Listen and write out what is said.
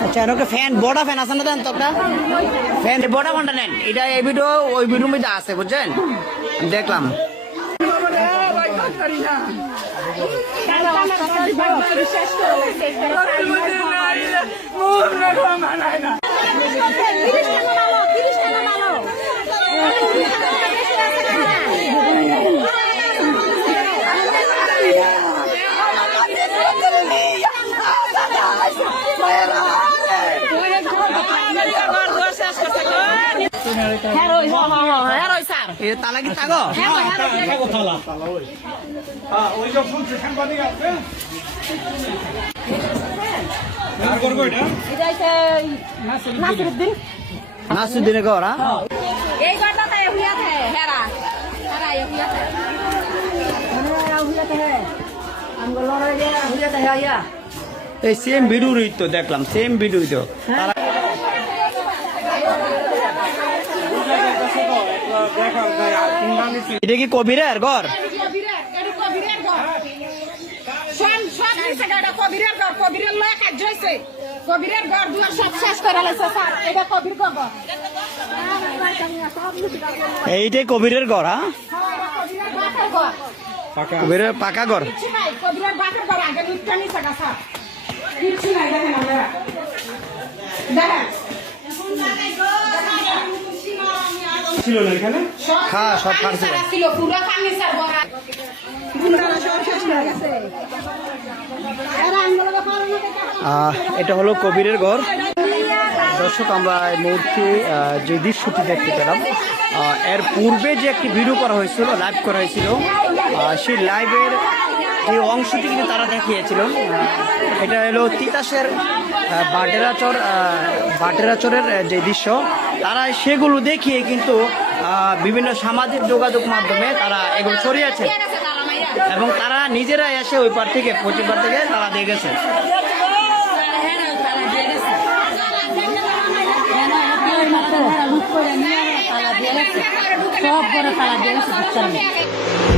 আচ্ছা এরকম ফ্যান বড় ফ্যান আছে না দেন তো একটা ফ্যান বড় ফ্যানটা নেন এটা এই ভিডিও ওই ভিডিওর মধ্যে আছে বুঝছেন দেখলাম তালা কি তাগো নাসুদ্দিনের ঘর এই সেম ভিডিওই তো দেখলাম সেম ভিডিওই তো এটা কি কবিরের ঘর এইটাই কবিরের ঘর হ্যাঁ কবিরের পাকা ঘর হ্যাঁ সব এটা হলো কবিরের ঘর দর্শক আমরা এই মুহূর্তে যে দৃশ্যটি দেখতে পেলাম এর পূর্বে যে একটি ভিডিও করা হয়েছিল লাইভ করা হয়েছিল সেই লাইভের যে অংশটি কিন্তু তারা দেখিয়েছিল এটা হলো তিতাসের বাটেরাচরের যে দৃশ্য তারা সেগুলো দেখিয়ে কিন্তু বিভিন্ন সামাজিক যোগাযোগ মাধ্যমে তারা এগুলো ছড়িয়েছে এবং তারা নিজেরা এসে ওই পার থেকে প্রতিবার থেকে তারা দেখেছে সব বড় তালা দিয়ে